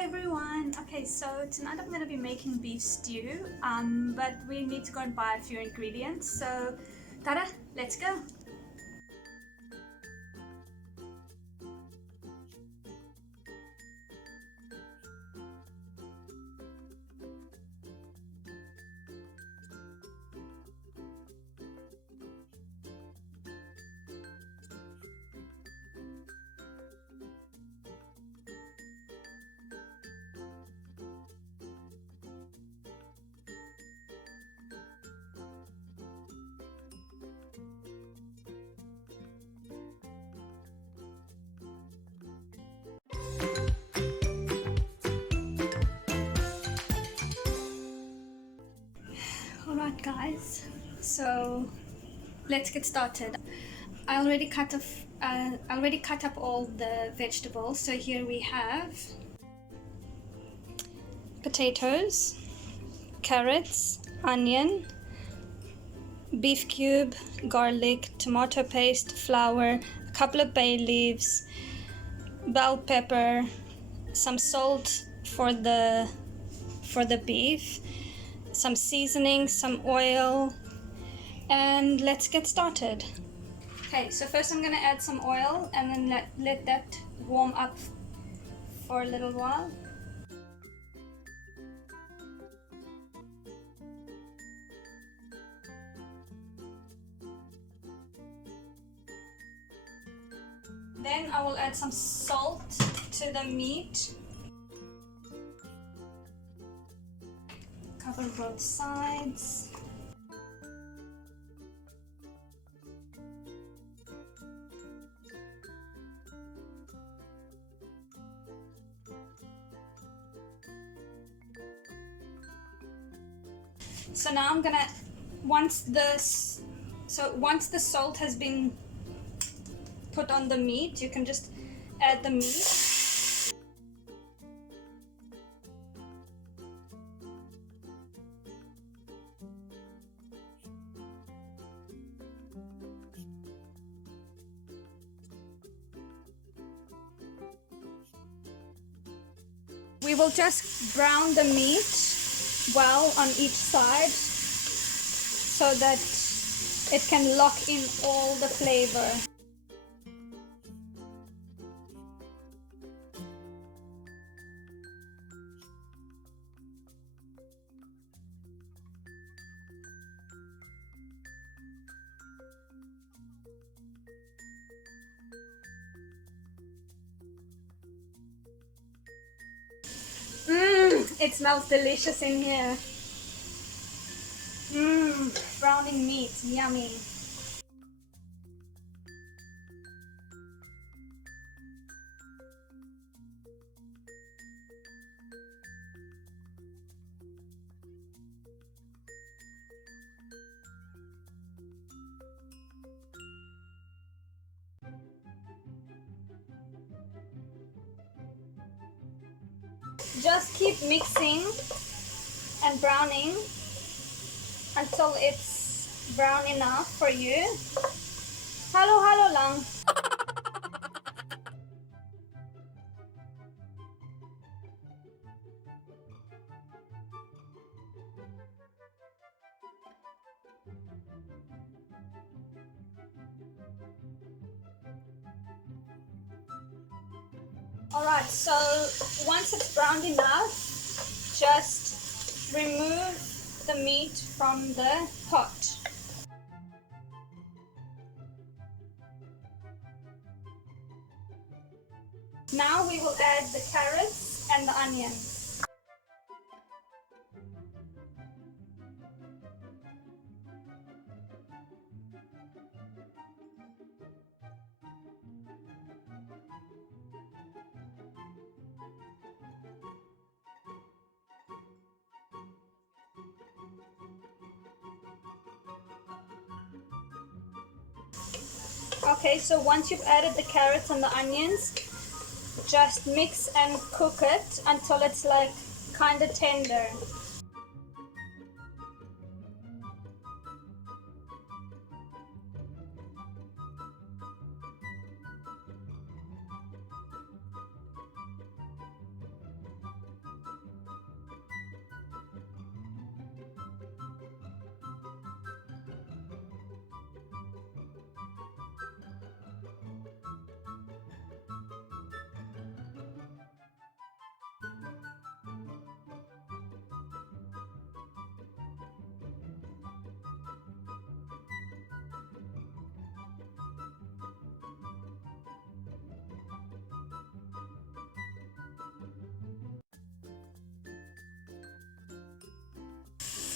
Hi everyone! Okay, so tonight I'm going to be making beef stew, but we need to go and buy a few ingredients, so tada, let's go! Alright guys, so let's get started. I already cut up all the vegetables, so here we have potatoes, carrots, onion, beef cube, garlic, tomato paste, flour, a couple of bay leaves, bell pepper, some salt for the beef, some seasoning, some oil, and let's get started. Okay, so first I'm gonna add some oil and then let that warm up for a little while. Then I will add some salt to the meat. Cover both sides. So now I'm gonna, once the salt has been put on the meat, you can just add the meat. We will just brown the meat well on each side so that it can lock in all the flavor. It smells delicious in here. Browning meat, yummy. Just keep mixing and browning until it's brown enough for you. Halo-halo lang. Alright, so once it's browned enough, just remove the meat from the pot. Now we will add the carrots and the onions. Okay, so once you've added the carrots and the onions, just mix and cook it until it's like kind of tender.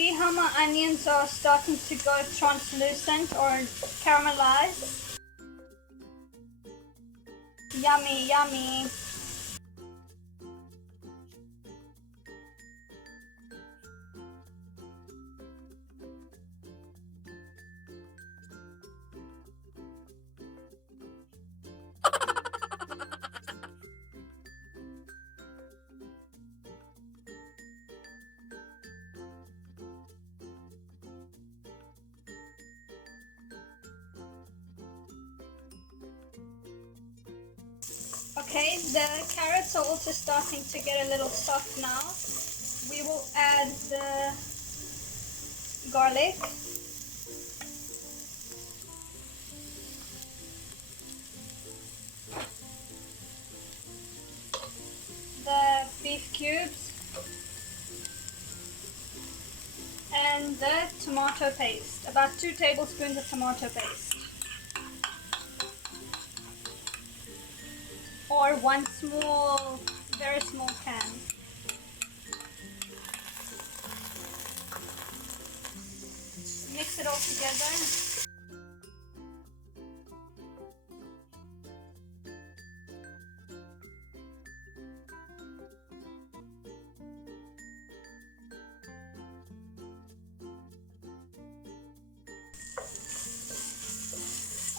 see how my onions are starting to go translucent or caramelize? Yummy, yummy. Okay, the carrots are also starting to get a little soft now. We will add the garlic. The beef cubes. And the tomato paste. About 2 tablespoons of tomato paste. Or 1 small, very small can. Mix it all together.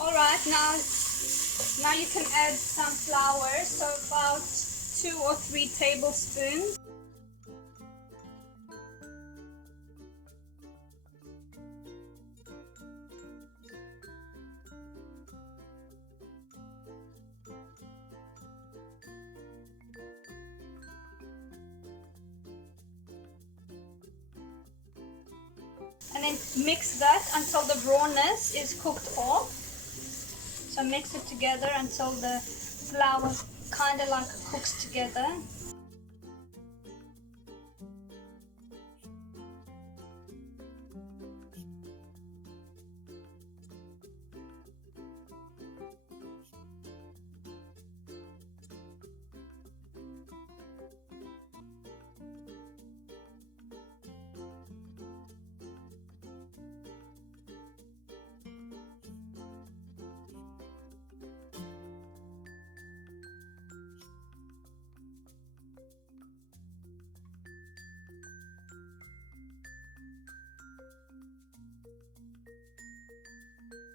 Alright, now you can add some flour, so about 2 or 3 tablespoons. And then mix that until the rawness is cooked off. So mix it together until the flour kind of like cooks together.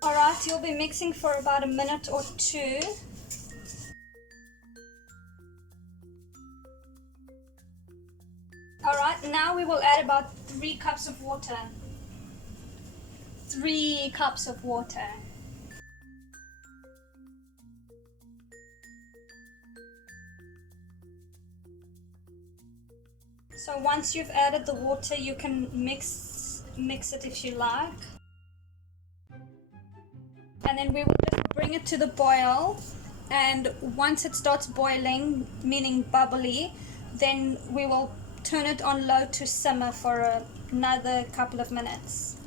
Alright, you'll be mixing for about a minute or 2. Alright, now we will add about 3 cups of water. 3 cups of water. So once you've added the water, you can mix it if you like. And then we will just bring it to the boil, and once it starts boiling, meaning bubbly, then we will turn it on low to simmer for another couple of minutes.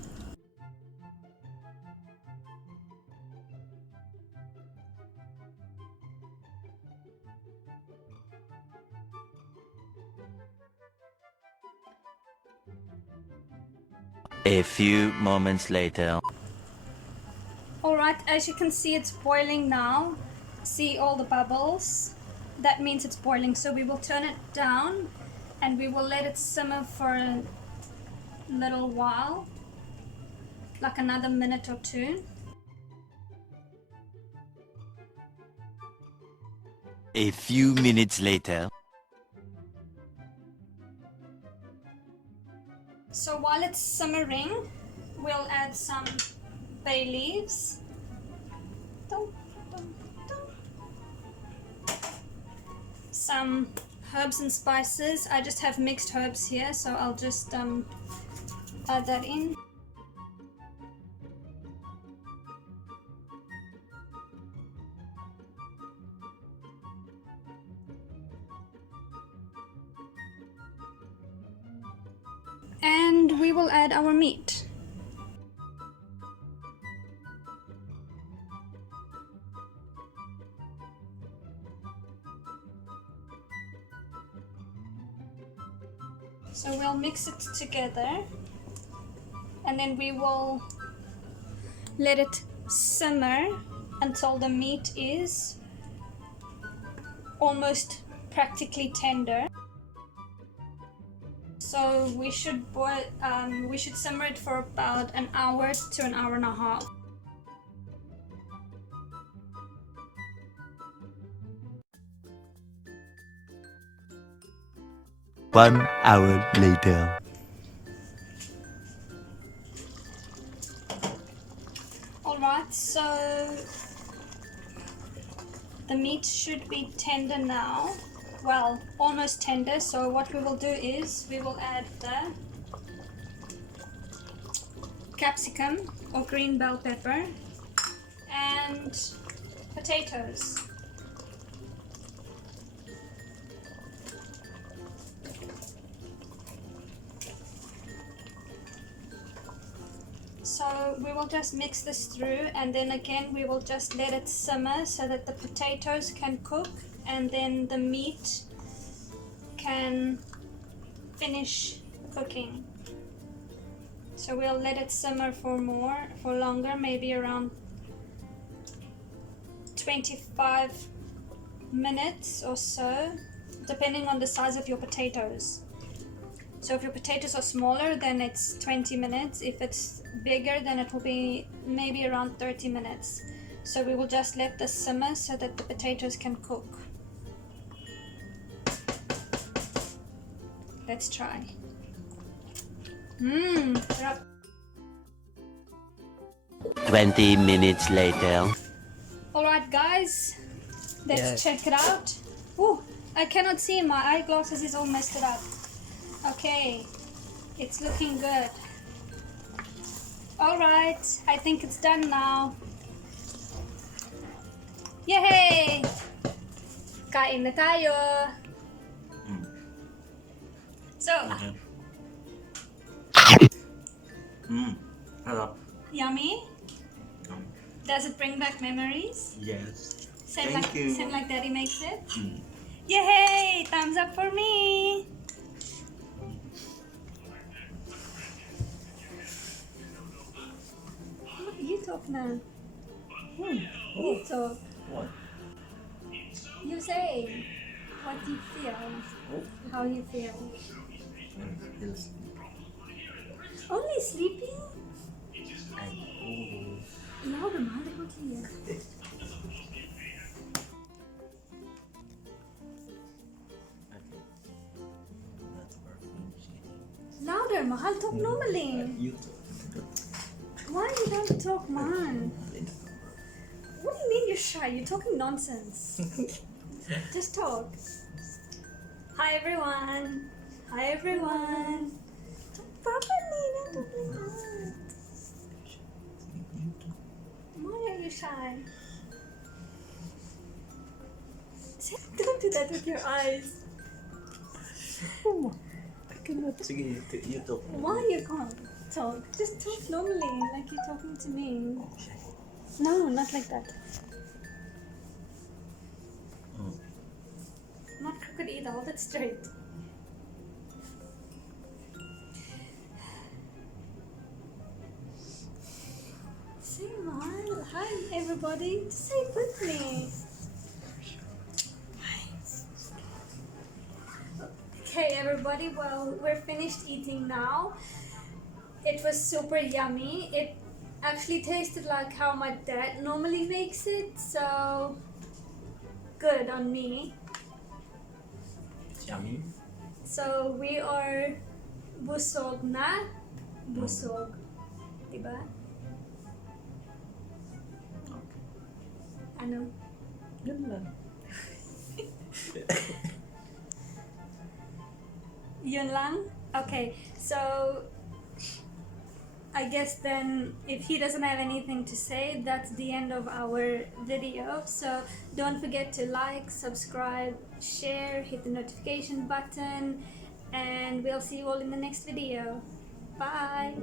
A few moments later. Alright, as you can see, it's boiling now. See all the bubbles? That means it's boiling, so we will turn it down and we will let it simmer for a little while, like another minute or 2. A few minutes later. So while it's simmering, we'll add some bay leaves. Some herbs and spices. I just have mixed herbs here, so I'll just add that in. And we will add our meat. So we'll mix it together and then we will let it simmer until the meat is almost practically tender. So we should simmer it for about an hour to an hour and a half. One hour later. Alright, so the meat should be tender now. Well, almost tender. So what we will do is we will add the capsicum or green bell pepper and potatoes. So we will just mix this through, and then again we will just let it simmer so that the potatoes can cook and then the meat can finish cooking. So we'll let it simmer for longer, maybe around 25 minutes or so, depending on the size of your potatoes. So if your potatoes are smaller, then it's 20 minutes. If it's bigger, then it will be maybe around 30 minutes. So we will just let this simmer so that the potatoes can cook. Let's try. 20 minutes later. Alright guys, let's check it out. Oh, I cannot see, my eyeglasses is all messed up. Okay, it's looking good. Alright, I think it's done now. Yay! Kain na tayo! So, Hello. yummy? Does it bring back memories? Yes. Same Thank you. Same like Daddy makes it? Yay! Thumbs up for me! You talk now. You talk. What? You say what you feel. How you feel. Yes. Only sleeping? And Louder, man. I can't hear. that's our finishing. Louder, Mahal. Talk normally. You talk. Why you don't talk, man? What do you mean you're shy? You're talking nonsense. Just talk. Hi everyone. Hi everyone. Talk properly. Don't talk like that. Why are you shy? Don't do that with your eyes. I cannot. Sige, you talk. Why you can't talk? Just talk normally, like you're talking to me. No, not like that. Not crooked either, hold it straight. Say hi, hi everybody. Just say it with me. Okay everybody, well we're finished eating now. It was super yummy. It actually tasted like how my dad normally makes it, so good on me. Yummy. So we are busog na. Busog. Diba? Ano? Yun lang. Yun lang? Okay, so I guess then if he doesn't have anything to say, that's the end of our video. So don't forget to like, subscribe, share, hit the notification button, and we'll see you all in the next video. Bye!